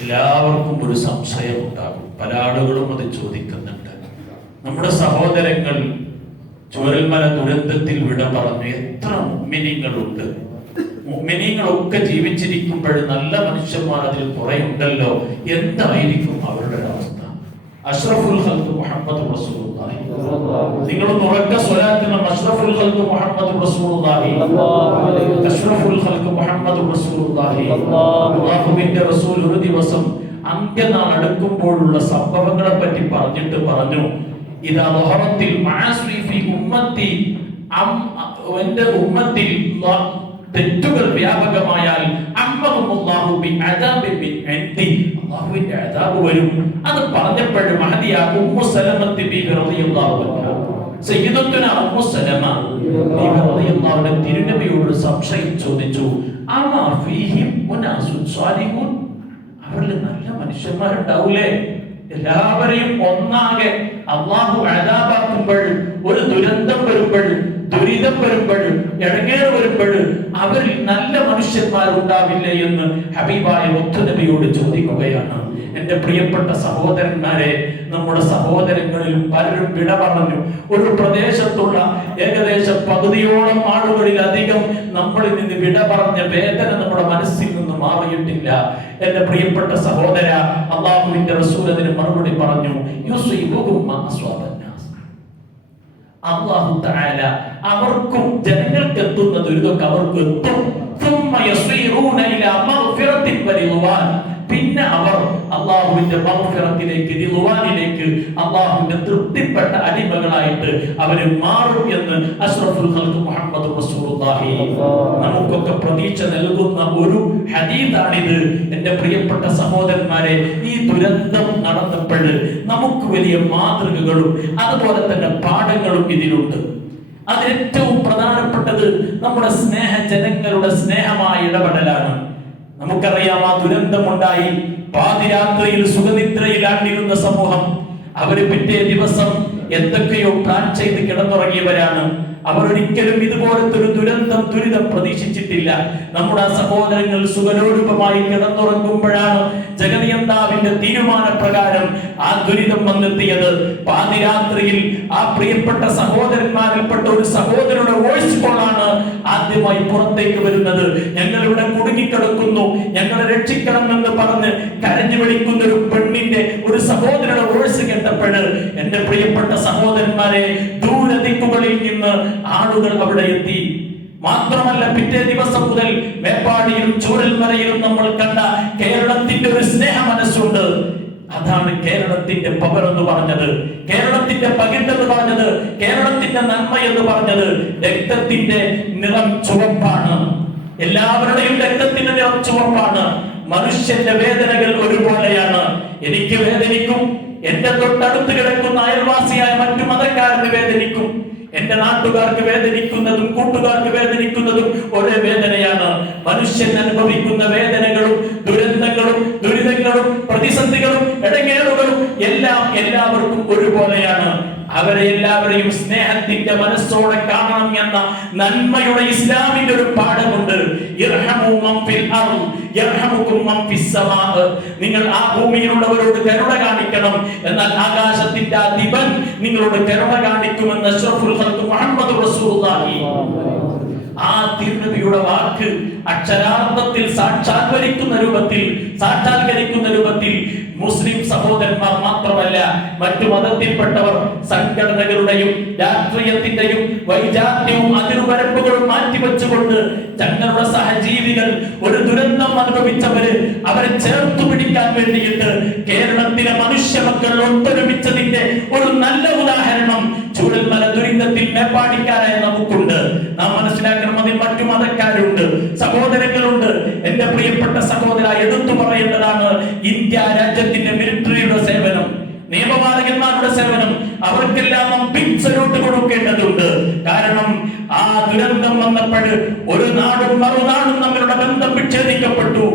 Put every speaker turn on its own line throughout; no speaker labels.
എല്ലാവർക്കും ഒരു സംശയം ഉണ്ടാകും. പല ആളുകളും അത് ചോദിക്കുന്നുണ്ട്. നമ്മുടെ സഹോദരങ്ങൾ ചുവരൽമല ദുരന്തത്തിൽ വിട പറഞ്ഞു എത്ര മുമ്മിനിങ്ങളുണ്ട്. മുമ്മിനിങ്ങളൊക്കെ ജീവിച്ചിരിക്കുമ്പോൾ നല്ല മനുഷ്യന്മാർ അതിൽ കുറെ ഉണ്ടല്ലോ. എന്തായിരിക്കും അവരുടെ അവസ്ഥ? അഷ്റഫുൽ ഖൽഖ് മുഹമ്മദ് റസൂലുള്ളാഹി നിങ്ങൾ ഉറക്ക സ്വലാത്തിന് അഷ്റഫുൽ ഖൽഖ് മുഹമ്മദ് റസൂലുള്ളാഹി. അഷ്റഫുൽ ഖൽഖ് മുഹമ്മദ് റസൂലുള്ളാഹി. അല്ലാഹുവിന്റെ റസൂൽ ഒരു ദിവസം അന്ത്യനാൾ അടുക്കുമ്പോഴുള്ള സംഭവങ്ങളെ പറ്റി പറഞ്ഞിട്ട് പറഞ്ഞു ഇതാ ലഹറത്തിൽ മഅസ്വി ഉമ്മത്തി എന്റെ ഉമ്മത്തിൽ തെറ്റുകൾ വ്യാപകമായാൽ വരും. അത് പറഞ്ഞപ്പോൾ മഹദിയ സലമ തിരുനബിയോട് സംശയം ചോദിച്ചു. അമാ നല്ല മനുഷ്യന്മാരുണ്ടാവൂലേ? എല്ലാവരെയും ഒന്നാകെ അള്ളാഹു അഴതാപാക്കുമ്പോൾ ഒരു ദുരന്തം വരുമ്പോൾ ദുരിതം വരുമ്പോൾ ഇടങ്ങേറ് വരുമ്പോൾ അവരിൽ നല്ല മനുഷ്യന്മാർ ഉണ്ടാവില്ല എന്ന് ഹബീബായ ഒത്തുനബിയോട് ചോദിക്കുകയാണ്. എന്റെ പ്രിയപ്പെട്ട സഹോദരന്മാരെ നമ്മുടെ സഹോദരങ്ങളിൽ പലരും വിട പറഞ്ഞു. ഒരു പ്രദേശത്തുള്ള ഏകദേശം പകുതിയോളം ആളുകളിൽ അധികം നമ്മളിൽ നിന്ന് വിട പറഞ്ഞ വേദന നമ്മുടെ മനസ്സിൽ നിന്ന് മാറിയിട്ടില്ല. എന്റെ പ്രിയപ്പെട്ട സഹോദര അള്ളാഹുവിന്റെ റസൂൽ അതിന് മറുപടി പറഞ്ഞു യുസ് അസ്വാബന്നാസ്. അള്ളാഹു തആല അവർക്കും ജനങ്ങൾക്ക് എത്തുന്ന ദുരിതമൊക്കെ അവർക്ക് എത്തും ثم يصيرون إلى مغفرة ورضوان. പിന്നെ അവർ അള്ളാഹുവിന്റെ മൗഫിറത്തിലേക്ക് റിളുവാനിലേക്ക് അള്ളാഹുവിന്റെ തൃപ്തിപ്പെട്ട അടിമകളായിട്ട് അവർ മാറും എന്ന് അഷ്റഫുൽ ഖൽഖ് മുഹമ്മദ് റസൂലുള്ളാഹി. നമുക്കൊക്കെ പ്രതീക്ഷ നൽകുന്ന ഒരു ഹദീദാണിത് എന്റെ പ്രിയപ്പെട്ട സഹോദരന്മാരെ ഈ ദുരന്തം നടന്നപ്പോൾ നമുക്ക് വലിയ മാതൃകകളും അതുപോലെ തന്നെ പാഠങ്ങളും ഇതിലുണ്ട്. അതിലേറ്റവും പ്രധാനപ്പെട്ടത് നമ്മുടെ സ്നേഹ ജനങ്ങളുടെ സ്നേഹമായ ഇടപെടലാണ്. നമുക്കറിയാം ആ ദുരന്തമുണ്ടായി. പാതിരാത്രിയിൽ സുഖനിദ്രയിലാണ്ടിരുന്ന സമൂഹം. അവർ പിറ്റേ ദിവസം എന്തൊക്കെയോ പ്ലാൻ ചെയ്ത് കിടന്നുറങ്ങിയവരാണ്. അവർ ഒരിക്കലും ഇതുപോലത്തെ ഒരു ദുരന്തം ദുരിതം പ്രതീക്ഷിച്ചിട്ടില്ല. നമ്മുടെ സഹോദരങ്ങൾ സുഖലോലുപമായി കിടന്നുറങ്ങുമ്പോഴാണ് ജഗനിയന്താവിന്റെ തീരുമാനപ്രകാരം ആ ദുരിതം വന്നെത്തിയത്. പാതിരാത്രിയിൽ ആ പ്രിയപ്പെട്ട സഹോദരന്മാരിൽപ്പെട്ട ഒരു സഹോദരയുടെ വോയിസ് കോളാണ് ആദ്യമായി പുറത്തേക്ക് വരുന്നത്. ഞങ്ങൾ ഇവിടെ കുടുങ്ങിക്കിടക്കുന്നു. ഞങ്ങളെ രക്ഷിക്കണം എന്ന് പറഞ്ഞ് കരഞ്ഞു വിളിക്കുന്ന ഒരു പെണ്ണിന്റെ ഒരു സഹോദരയുടെ വോയിസ് കേട്ടപ്പോൾ എന്റെ പ്രിയപ്പെട്ട സഹോദരന്മാരെ ദൂരദിക്കുകളിൽ നിന്ന് ആളുകൾ അവിടെ എത്തി. മാത്രമല്ല പിറ്റേ ദിവസം മുതൽ മേപ്പാടിയിലും ചൂരൽമലയിലും നമ്മൾ കണ്ട കേരളത്തിന്റെ ഒരു സ്നേഹ മനസ്സുണ്ട് അതാണ് കേരളത്തിന്റെ പവർ എന്ന് പറഞ്ഞത്. കേരളത്തിന്റെ പകിട്ടെന്ന് പറഞ്ഞത് കേരളത്തിന്റെ നന്മ എന്ന് പറഞ്ഞത് രക്തത്തിന്റെ നിറം ചുവപ്പാണ്. എല്ലാവരുടെയും രക്തത്തിന്റെ നിറം ചുവപ്പാണ്. മനുഷ്യന്റെ വേദനകൾ ഒരുപോലെയാണ്. എനിക്ക് വേദനിക്കും. എന്റെ തൊട്ടടുത്ത് കിടക്കുന്ന അയൽവാസിയായ മറ്റു മതക്കാരന് വേദനിക്കും. എന്റെ നാട്ടുകാർക്ക് വേദനിക്കുന്നതും കൂട്ടുകാർക്ക് വേദനിക്കുന്നതും ഒരേ വേദനയാണ്. മനുഷ്യൻ അനുഭവിക്കുന്ന വേദനകളും ദുരന്തങ്ങളും ദുരിതങ്ങളും പ്രതിസന്ധികളും ഇടങ്ങേറുകളും എല്ലാം എല്ലാവർക്കും ഒരുപോലെയാണ്. അവരെ എല്ലാവരെയും സ്നേഹത്തിന്റെ മനസ്സോടെ കാണണം എന്ന നന്മയുടെ ഇസ്ലാമിന്റെ ഒരു പാഠമുണ്ട്. നിങ്ങൾ ആ ഭൂമിയിലുള്ളവരോട് കരുണ കാണിക്കണം. എന്നാൽ ആകാശത്തിന്റെ അധിപൻ നിങ്ങളോട് കരുണ കാണിക്കുമെന്ന് മുഹമ്മദ് റസൂലുള്ളാഹി. ആ തിരുനബിയുടെ വാക്ക് അക്ഷരാർത്ഥത്തിൽ സാക്ഷാത്കരിക്കുന്ന രൂപത്തിൽ സാക്ഷാത്കരിക്കുന്ന രൂപത്തിൽ മുസ്ലിം സഹോദരന്മാർ മാത്രമല്ല മറ്റു മതത്തിൽപ്പെട്ടവർ സംഘടനകളുടെയും രാഷ്ട്രീയത്തിന്റെയും വൈജാത്യവും അതിരുപരപ്പുകളും മാറ്റിവെച്ചുകൊണ്ട് തങ്ങളുടെ സഹജീവികൾ ഒരു ദുരന്തം അനുഭവിച്ചവര് അവരെ ചേർത്തു പിടിക്കാൻ വേണ്ടിയിട്ട് കേരളത്തിലെ മനുഷ്യ മക്കൾ ഒത്തൊരുമിച്ചതിന്റെ ഒരു നല്ല ഉദാഹരണം ചൂടൽമല ദുരിതത്തിൽ മേപ്പാടിക്കാരായ നമുക്കുണ്ട് നാം മനസ്സിലാക്കണം അതിൽ മറ്റു മതക്കാരുണ്ട് സഹോദരങ്ങളുണ്ട് എന്റെ പ്രിയപ്പെട്ട സഹോദര എടുത്തു പറയേണ്ടതാണ് ഇന്ത്യ രാജ്യത്തിന്റെ മിലിറ്ററിയുടെ സേവനം നിയമപാലകന്മാരുടെ സേവനം അവർക്കെല്ലാം ബിഗ് കൊടുക്കേണ്ടതുണ്ട്. കാരണം ആ ദുരന്തം വന്നപ്പോൾ ഒരു നാടും മറുനാടും തമ്മിലുള്ള ബന്ധം വിച്ഛേദിക്കപ്പെട്ടു.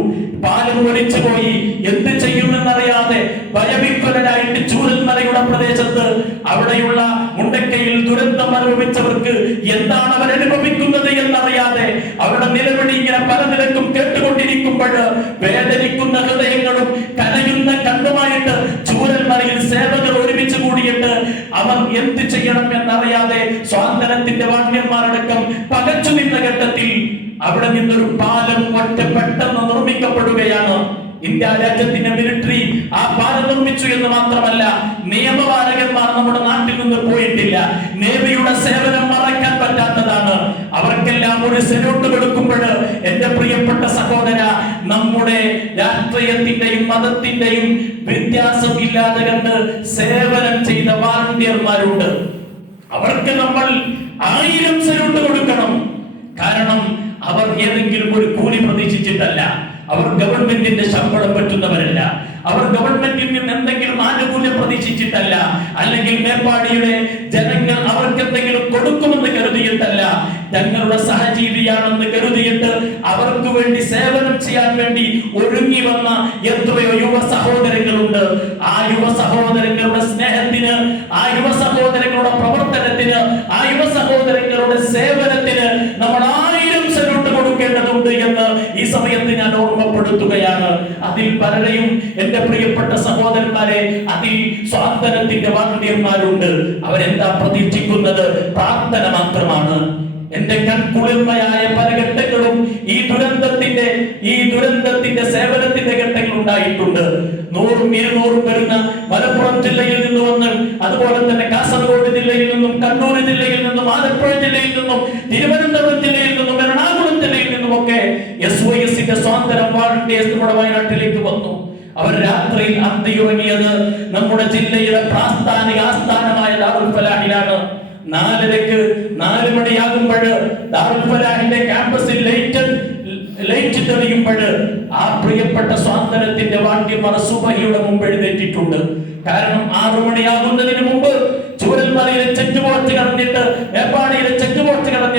പാലം ഒലിച്ചു പോയി. എന്ത് ചെയ്യുമെന്നറിയാതെ ഭയവിപ്പലരായിട്ട് ചൂരൽ മലയുടെ പ്രദേശത്ത് അവിടെയുള്ള മുണ്ടക്കയിൽ ദുരന്തം അനുഭവിച്ചവർക്ക് എന്താണ് അവർ അനുഭവിക്കുന്നത് എന്നറിയാതെ അവരുടെ നിലവിളി ഇങ്ങനെ പല നിലക്കും ജീവിക്കുമ്പോൾ വേദനിക്കുന്ന ഹൃദയങ്ങളും കരയുന്ന കണ്ണുമായിട്ട് ചൂരന്മാരിൽ സേവകർ ഒരുമിച്ച് കൂടിയിട്ട് അവർ എന്ത് ചെയ്യണം എന്നറിയാതെ സ്വാതന്ത്ര്യത്തിന്റെ വാണ്യന്മാരടക്കം പകച്ചു നിന്ന ഘട്ടത്തിൽ അവിടെ നിന്നൊരു പാലം ഒറ്റ പെട്ടെന്ന് നിർമ്മിക്കപ്പെടുകയാണ്. ഇന്ത്യ രാജ്യത്തിന്റെ മിലിറ്ററി ആ പാലം നിർമ്മിച്ചു എന്ന് മാത്രമല്ല നിയമപാലകന്മാർ നമ്മുടെ നാട്ടിൽ നിന്ന് പോയിട്ടില്ല. നേവിയുടെ സേവനം മറക്കാൻ പറ്റാത്തതാണ്. അവർക്കെല്ലാം ഒരു സെലൂട്ട് കൊടുക്കുമ്പോൾ എന്റെ പ്രിയപ്പെട്ട സഹോദര നമ്മുടെ രാഷ്ട്രീയത്തിന്റെയും മതത്തിന്റെയും വ്യത്യാസം ഇല്ലാതെ കണ്ട് സേവനം ചെയ്ത വാളണ്ടിയർമാരുണ്ട്. അവർക്ക് നമ്മൾ ആയിരം സെലൂട്ട് കൊടുക്കണം. കാരണം അവർ ഏതെങ്കിലും ഒരു കൂലി പ്രതീക്ഷിച്ചിട്ടല്ല. അവർ ഗവൺമെന്റിന്റെ ശമ്പളം പറ്റുന്നവരല്ല. അവർ ഗവൺമെന്റിൽ നിന്ന് എന്തെങ്കിലും ആനുകൂല്യം പ്രതീക്ഷിച്ചിട്ടല്ല. അല്ലെങ്കിൽ മേപ്പാടിയുടെ ജനങ്ങൾ അവർക്ക് എന്തെങ്കിലും കൊടുക്കുമെന്ന് കരുതിയിട്ടല്ല. തങ്ങളുടെ സഹജീവിയാണെന്ന് കരുതിയിട്ട് അവർക്ക് വേണ്ടി സേവനം ചെയ്യാൻ വേണ്ടി ഒരുങ്ങി വന്ന എത്രയോ യുവ സഹോദരങ്ങളുണ്ട്. ആ യുവ സഹോദരങ്ങളുടെ സ്നേഹത്തിന് ആ യുവ സഹോദരങ്ങളുടെ പ്രവർത്തനത്തിന് ആ യുവ സഹോദരങ്ങളുടെ സേവനത്തിന് നമ്മൾ ആയിരം സല്യൂട്ട് കൊടുക്കേണ്ടതുണ്ട് എന്ന് ഈ സമയത്ത് ഞാൻ ഓർമ്മപ്പെടുത്തുകയാണ്. അതിൽ പലരെയും എന്റെ പ്രിയപ്പെട്ട സഹോദരന്മാരെ അതിൽ സ്വാതന്ത്ര്യത്തിന്റെ വാളണ്ടിയന്മാരുണ്ട് അവരെന്താ പ്രതീക്ഷിക്കുന്നത്? പ്രാർത്ഥന മാത്രമാണ്. എന്റെ കൺകുളിർമയായ പല ഘട്ടങ്ങളും ഈ ദുരന്തത്തിന്റെ ഈ ദുരന്തത്തിന്റെ സേവനത്തിന്റെ ഘട്ടങ്ങൾ ഉണ്ടായിട്ടുണ്ട്. നൂറും ഇരുന്നൂറും വരുന്ന മലപ്പുറം ജില്ലയിൽ നിന്ന് വന്ന് അതുപോലെ തന്നെ കാസർഗോഡ് ജില്ലയിൽ നിന്നും കണ്ണൂർ ജില്ലയിൽ നിന്നും ആലപ്പുഴ ജില്ലയിൽ നിന്നും തിരുവനന്തപുരം ജില്ലയിൽ നിന്നും എറണാകുളം ജില്ലയിൽ നിന്നും ഒക്കെ എസ് ഒ എസിന്റെ സ്വാതന്ത്ര്യം വാളണ്ടിയേഴ്സ് നമ്മുടെ വയനാട്ടിലേക്ക് വന്നു. അവർ രാത്രിയിൽ അന്തിയുറങ്ങിയത് നമ്മുടെ ജില്ലയുടെ പ്രാസ്ഥാനിക ആസ്ഥാനമായ ദാറുൽ ഫലാഹിലാണ്. നാലരക്ക് നാല് മണിയാകുമ്പോൾ ദാറുൽ ഫലാഹിന്റെ ക്യാമ്പസിൽ ലൈറ്റ് ലൈറ്റ് തെളിയുമ്പോൾ ആ പ്രിയപ്പെട്ട സ്വാതന്ത്ര്യത്തിന്റെ വാണ്യമാർ സുബഹിയുടെ മുമ്പ് എഴുന്നേറ്റിട്ടുണ്ട് കാരണം ആറു മണിയാകുന്നതിന് മുമ്പ് ചൂരൽമലയിലെ ചെക്ക് പോസ്റ്റ് കടന്നിട്ട് മേപ്പാടിയിലെ ചെക്ക് പോസ്റ്റ് കടന്നിട്ട്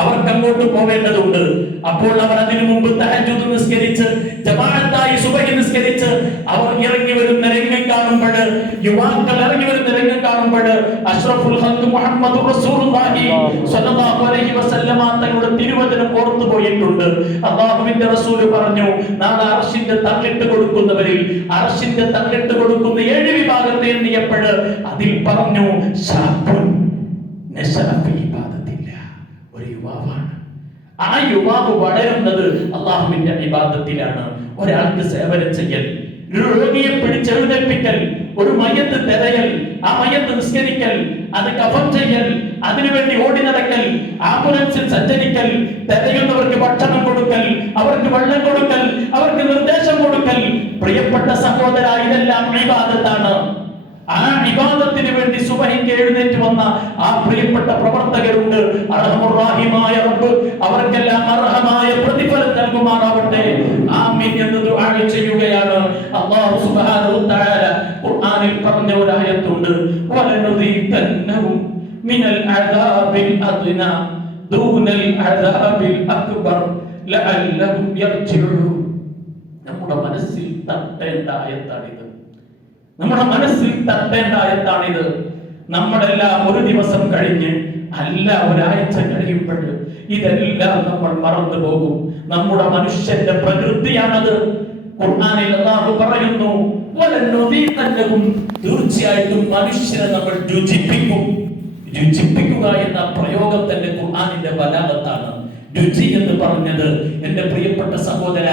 അവർക്ക് അങ്ങോട്ട് പോവേണ്ടതുണ്ട്. അപ്പോൾ അവർ അതിനു മുമ്പ് തഹജുദ് നിസ്കരിച്ച് ജമാഅത്തായി സുബഹി നിസ്കരിച്ച് അവർ ഇറങ്ങി വരുന്ന രംഗം കാണുമ്പോൾ യുവാക്കൾ ഇറങ്ങി വരുന്ന രംഗം കാണുമ്പോൾ അഷ്റഫുൽ ഖൽഖ് മുഹമ്മദ് റസൂലുള്ളാഹി സ്വല്ലല്ലാഹു അലൈഹി വസല്ലമ തങ്ങളുടെ തിരുവചനം ഓർത്തു പോയിട്ടുണ്ട്. അള്ളാഹുവിന്റെ റസൂൽ പറഞ്ഞു നാളെ അർശിന്റെ തള്ളിട്ട് കൊടുക്കുന്നവരിൽ അർശിന്റെ തള്ളിട്ട് കൊടുക്കുന്ന ഏഴ് വിഭാഗത്തെ എണ്ണിയപ്പോൾ അതിൽ പറഞ്ഞു ശാപുൻ നശറ ആ യുവാവ് വളരുന്നത് അള്ളാഹുവിന്റെ ഇബാദത്തിലാണ്. ഒരാൾക്ക് സേവനം ചെയ്യൽ രോഗിയെ പിടിച്ചെഴുതപ്പിക്കൽ ഒരു മയത്ത് തെരയൽ ആ മയത്ത് നിസ്കരിക്കൽ അത് കഫം ചെയ്യൽ അതിനുവേണ്ടി ഓടി നടക്കൽ ആംബുലൻസിൽ സഞ്ചരിക്കൽ തെരയുന്നവർക്ക് ഭക്ഷണം കൊടുക്കൽ അവർക്ക് വെള്ളം കൊടുക്കൽ അവർക്ക് നിർദ്ദേശം കൊടുക്കൽ. പ്രിയപ്പെട്ട സഹോദര ഇതെല്ലാം ഇബാദത്താണ്. ആ വിവാദത്തിന് വേണ്ടി സുബഹിക്ക് എഴുന്നേറ്റ് വന്ന ആ പ്രിയപ്പെട്ട പ്രവർത്തകരുണ്ട്. അർഹമുറാഹിമായ റബ്ബ് അവർക്കെല്ലാം അർഹമായ പ്രതിഫലം നൽകുമാറാവട്ടെ. ആമീൻ എന്ന് ദുആ ചെയ്യുകയാണ്. അല്ലാഹു സുബ്ഹാനഹു തആല ഖുർആനിൽ പറഞ്ഞ ഒരു ആയത്തുണ്ട്. വലനുദീതന്നഹും മിനൽ അദാബിൽ അദ്ന ദൂനൽ അദാബിൽ അക്ബർ ലഅല്ലഹും യർജിഊൻ നമ്മുടെ മനസ്സിൽ തട്ടേണ്ട ആയത്താണിത്. നമ്മുടെ മനസ്സിൽ തട്ടേണ്ട ആയത്താണിത് നമ്മളെല്ലാം ഒരു ദിവസം കഴിഞ്ഞ് അല്ല ഒരാഴ്ച കഴിയുമ്പോൾ ഇതെല്ലാം നമ്മൾ മറന്നു പോകും. നമ്മുടെ മനുഷ്യന്റെ പ്രകൃതിയാണത്. ഖുർആനിൽ അല്ലാഹു പറയുന്നു "വലനുദീഖന്നഹും" തീർച്ചയായിട്ടും മനുഷ്യനെ നമ്മൾ രുചിപ്പിക്കും. രുചിപ്പിക്കുക എന്ന പ്രയോഗം തന്നെ ഖുർആനിന്റെ ബലാഗത്താണ്. രുചി എന്ന് പറഞ്ഞത് എന്റെ പ്രിയപ്പെട്ട സഹോദര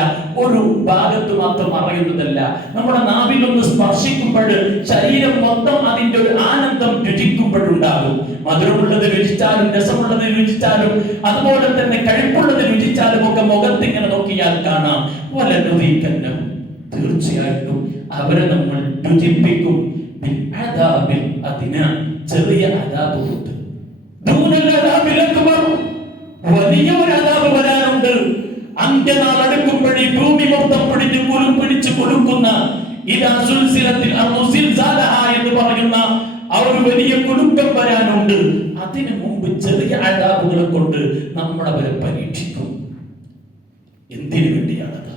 ഒരു ഭാഗത്ത് മാത്രം അറിയുന്നതല്ല നമ്മുടെ നാവിലൊന്ന് സ്പർശിക്കുമ്പോൾ ശരീരം മൊത്തം അതിന്റെ ഒരു ആനന്ദം രുചിക്കുമ്പോഴുണ്ടാകും. മധുരമുള്ളത് രുചിച്ചാലും രസമുള്ളത് രുചിച്ചാലും അതുപോലെ തന്നെ കഴിപ്പുള്ളത് രുചിച്ചാലും ഒക്കെ മുഖത്ത് ഇങ്ങനെ നോക്കിയാൽ കാണാം. വലനുദീകന്നം തീർച്ചയായിട്ടും അവരെ നമ്മൾ രുചിപ്പിക്കും. ചെറിയ അതാബ് അന്ത്യനാൾ അടുക്കുമ്പോഴേ ഭൂമി മൊത്തം പിടിച്ച് കുലു പിടിച്ച് കൊടുക്കുന്ന എന്ന് പറയുന്ന ഒരു വലിയ കുലുക്കം വരാനുണ്ട്. അതിനു മുമ്പ് ചെറിയ അഴാബുകളെ കൊണ്ട് നമ്മളവരെ പരീക്ഷിക്കും. എന്തിനു വേണ്ടിയാണത്?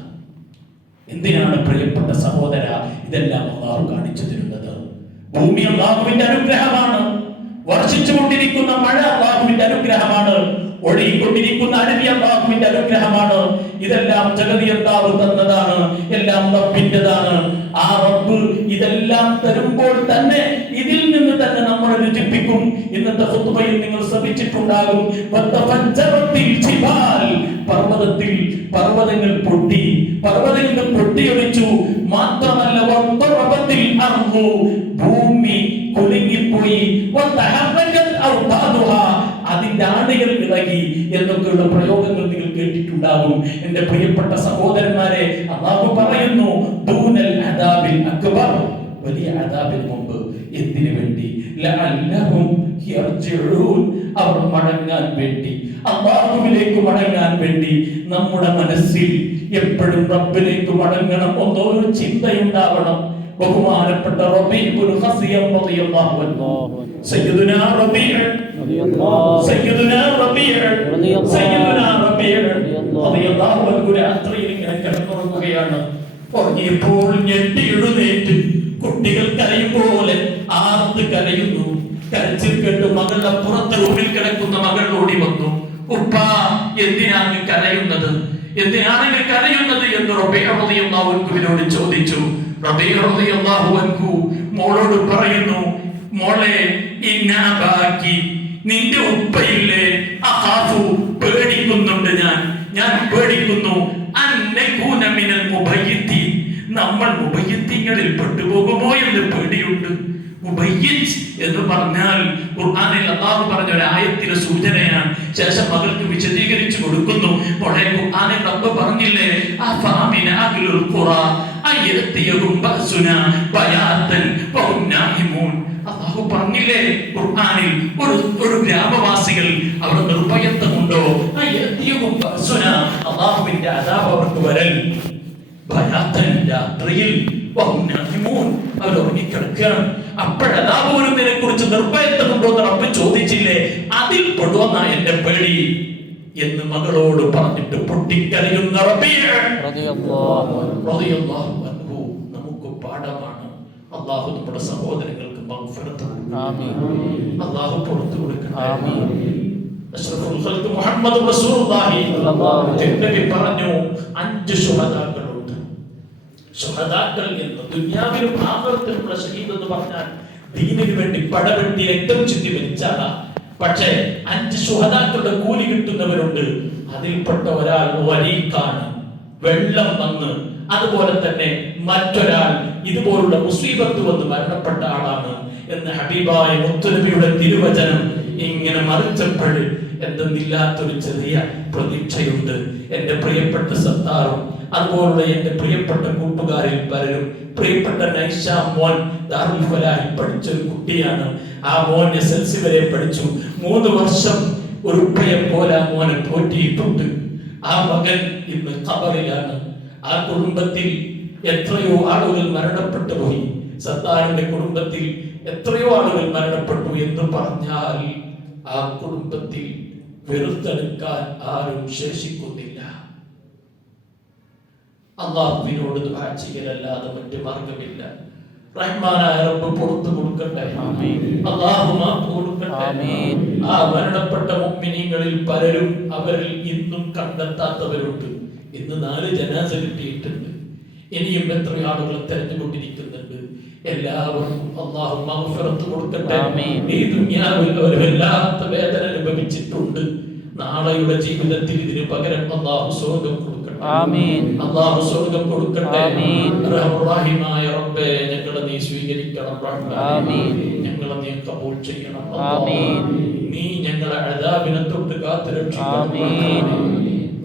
എന്തിനാണ് പ്രിയപ്പെട്ട സഹോദര ഇതെല്ലാം അള്ളാഹു കാണിച്ചു തരുന്നത്? ഭൂമി അള്ളാഹുവിന്റെ അനുഗ്രഹമാണ്. വർഷിച്ചുകൊണ്ടിരിക്കുന്ന മഴ അള്ളാഹുവിന്റെ അനുഗ്രഹമാണ്. ഒഴുകിക്കൊണ്ടിരിക്കുന്ന അരുവി അള്ളാഹുവിന്റെ അനുഗ്രഹമാണ്. ഇതെല്ലാം ജഗതിയത്താവ് തന്നതാണ്. എല്ലാം റബ്ബിന്റെതാണ്. ആ റബ്ബ് ഇതെല്ലാം തരുമ്പോൾ തന്നെ ഇതിൽ നിന്ന് തന്നെ നമ്മളെ രുചിപ്പിക്കും. ഇന്നത്തെ ഖുത്ബയിൽ നിങ്ങൾ ജിബാൽ. പർവതത്തിൽ പർവതങ്ങൾ പൊട്ടി. പർവതങ്ങൾ പൊട്ടിയൊളിച്ചു മാത്രമല്ല. ഭൂമി കുലുങ്ങിപ്പോയി. ആണികൾ ഇളകി എന്നൊക്കെയുള്ള പ്രയോഗങ്ങൾ നിങ്ങൾ കേട്ടിട്ടുണ്ടാകും. എന്റെ പ്രിയപ്പെട്ട സഹോദരന്മാരെ അള്ളാഹു പറയുന്നു ദൂനൽ അദാബിൽ അക്ബർ. വലിയ അദാബിന് മുമ്പ് എന്തിനു വേണ്ടി? അവർ മടങ്ങാൻ വേണ്ടി അള്ളാഹുവിലേക്ക് മടങ്ങാൻ വേണ്ടി നമ്മുടെ മനസ്സിൽ എപ്പോഴും റബ്ബിലേക്ക് മടങ്ങണം. ഒരു ചിന്തയുണ്ടാവണം. ബഹുമാനപ്പെട്ട റബീഉൽ ഹസിയം റളിയല്ലാഹു അൻഹു. സയ്യിദുനാ റബീഉ സയ്യിദുനാ റബീഉ സയ്യിദുനാ റബീഉ റളിയല്ലാഹു അൻഹു രാത്രിയിൽ ഇങ്ങനെ കിടന്നുറങ്ങുകയാണ് ഉറങ്ങിയപ്പോൾ ഞെട്ടി എഴുന്നേറ്റ് കുട്ടികൾ കരയും പോലെ ആർത്ത് കരയുന്നു. കരച്ചിൽ കേട്ട് മകളുടെ പുറത്ത് റൂമിൽ കിടക്കുന്ന മകൾ ഓടി വന്നു. ഉപ്പ എന്തിനാണ് കരയുന്നത്? എന്തിനാണ് കരയുന്നത് എന്ന് റബിയോട് ചോദിച്ചു. റബിഹു മോളോട് പറയുന്നു മോളെ ഇന്നാബാക്കി നിന്റെ ഉപ്പയില്ലേ? അഹാഫു പേടിക്കുന്നുണ്ട് ഞാൻ. ഞാൻ പേടിക്കുന്നു. അന്നകൂന മിനൽ മുബയ്യിത്തി. നമ്മൾ മുബയ്യത്തിങ്ങളിൽ പെട്ടുപോകുമോ എന്ന് പേടിയുണ്ട്. എന്ന് പറഞ്ഞാൽ ഖുർആനിൽ അള്ളാഹു പറഞ്ഞ ഒരു ആയത്തിലെ സൂചനയാണ്. ശേഷം മകൾക്ക് വിശദീകരിച്ചു കൊടുക്കുന്നു. ഖുർആനിൽ റബ്ബ് പറഞ്ഞില്ലേ? അഫാമിന അഹ്ലുൽ ഖുറ അയത്തിയഹും ബഅസുന ബയാത്തൻ വഹും നാഹിമൂൻ. അള്ളാഹു പറഞ്ഞില്ലേ ഖുർആനിൽ? ഒരു ഒരു ഗ്രാമവാസികൾ അവർ നിർഭയത്വമുണ്ടോ? അള്ളാഹുവിന്റെ അദാബ് അവർക്ക് വരൽ. ഭയാത്തൻ രാത്രിയിൽ അവർ ഉറങ്ങിക്കിടക്കുകയാണ്. അപ്പോഴതാ പോലും കുറിച്ച് നിർഭയത്വമുണ്ടോ എന്ന് റബ്ബ് ചോദിച്ചില്ലേ? അതിൽ പെടുവന്ന എന്റെ പേടി എന്ന് മകളോട് പറഞ്ഞിട്ട് പൊട്ടിക്കരയുന്ന നമുക്ക് പാഠമാണ്. അള്ളാഹു നമ്മുടെ കൊടുക്കട്ടെ. അള്ളാഹു പുറത്തു ഖൽഖ് മുഹമ്മദ് പറഞ്ഞു അഞ്ച് ശുഹദാക്കളുണ്ട്. ശുഹദാക്കൾ എന്ന് ദുനിയാവിലും ആഖിറത്തിലുമുള്ള ഷഹീദ് എന്ന് പറഞ്ഞാൽ ദീനിനു വേണ്ടി പടവെട്ടി രക്തം ചിന്തി മരിച്ചാളാ പക്ഷേ അഞ്ച് ശുഹദാക്കളുടെ കൂലി കിട്ടുന്നവരുണ്ട്. അതിൽപ്പെട്ട ഒരാൾ വരീക്കാണ് വെള്ളം വന്ന് അതുപോലെ തന്നെ മറ്റൊരാൾ ഇതുപോലുള്ള മുസീബത്ത് വന്ന് മരണപ്പെട്ട ആളാണ് എന്ന് ഹബീബായ മുത്തുനബിയുടെ തിരുവചനം ഇങ്ങനെ മറിച്ചപ്പോൾ എന്തെന്നില്ലാത്തൊരു ചെറിയ പ്രതീക്ഷയുണ്ട്. എന്റെ പ്രിയപ്പെട്ട സത്താറും അതുപോലുള്ള എന്റെ പ്രിയപ്പെട്ട കൂട്ടുകാരിൽ പലരും പ്രിയപ്പെട്ട നൈഷ മോൻ ദാറുൽ പഠിച്ചൊരു കുട്ടിയാണ്. ആ മോൻ എസ് എൽ സി വരെ പഠിച്ചു. മൂന്ന് വർഷം ഒരു ഉപ്പയെ പോലെ ആ മോനെ പോറ്റിയിട്ടുണ്ട്. ആ മകൻ ഇന്ന് ഖബറിലാണ്. ആ കുടുംബത്തിൽ എത്രയോ ആളുകൾ മരണപ്പെട്ടു പോയി. സത്താറിന്റെ കുടുംബത്തിൽ എത്രയോ ആളുകൾ മരണപ്പെട്ടു എന്ന് പറഞ്ഞാൽ ആ കുടുംബത്തിൽ വെറുത്തെടുക്കാൻ ആരും ശേഷിക്കുന്നില്ല. അള്ളാഹുവിനോട് ചെയ്യലല്ലാതെ മറ്റു മാർഗമില്ല റഹ്മാനായ റബ്ബ് പുറത്തു കൊടുക്കട്ടെ. അള്ളാഹു മാപ്പ് കൊടുക്കട്ടെ. ആ മരണപ്പെട്ട മുഅ്മിനീങ്ങളിൽ പലരും അവരിൽ ഇന്നും കണ്ടെത്താത്തവരുണ്ട്. ഇന്ന് നാല് ജനാസ കിട്ടിയിട്ടുണ്ട് ഇനിയും എത്ര ആളുകൾ തെരഞ്ഞുകൊണ്ടിരിക്കുന്നുണ്ട് എല്ലാവർക്കും അള്ളാഹു മഗ്ഫിറത്ത് കൊടുക്കട്ടെ. ഈ ദുനിയാവിൽ അവർ വല്ലാത്ത വേദന അനുഭവിച്ചിട്ടുണ്ട് നാളെയുടെ ജീവിതത്തിൽ ഇതിന് പകരം അള്ളാഹു സ്വർഗം കൊടുക്കട്ടെ. അള്ളാഹു സ്വർഗം കൊടുക്കട്ടെ
ആമീൻ.
റഹ്മാനായ റബ്ബേ ഞങ്ങളെ നീ സ്വീകരിക്കണം. ഞങ്ങളെ നീ കബൂൽ ചെയ്യണം. നീ ഞങ്ങളെ അഴതാവിനെ തൊട്ട് കാത്തു
ആമീൻ.
റഹ്മാനേ.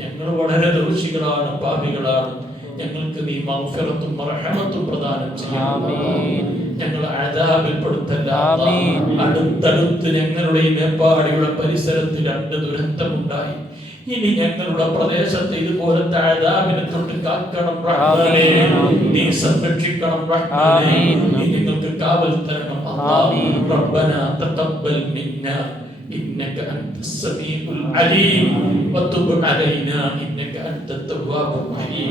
ഞങ്ങൾ വളരെ ദോഷികളാണ് പാപികളാണ് ഞങ്ങൾക്ക് നീ മൗഫിറത്തും റഹമത്തും പ്രദാനം ചെയ്യണം
ആമീൻ.
ഞങ്ങൾ അഴതാബിൽപ്പെടുത്തല്ല അല്ലാ.
ആമീൻ.
അടുത്തടുത്ത് ഞങ്ങളുടെ ഈ മേപ്പാടിയുടെ പരിസരത്ത് രണ്ട് ദുരന്തമുണ്ടായി ഇനി ഞങ്ങളുടെ പ്രദേശത്ത് ഇതുപോലത്തെ അഴതാബിനെ തൊട്ട് കാക്കണം റഹ്മാനേ.
ആമീൻ.
നീ സംരക്ഷിക്കണം റഹ്മാനേ.
ആമീൻ.
നീ ഞങ്ങൾക്ക് കാവൽ തരണം അല്ലാ.
ആമീൻ.
ربنا تقبل منا إنك أنت السميع العليم وتب علينا إنك أنت التواب الرحيم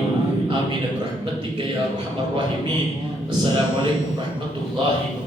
آمين برحمتك يا أرحم الراحمين السلام عليكم ورحمة الله وبركاته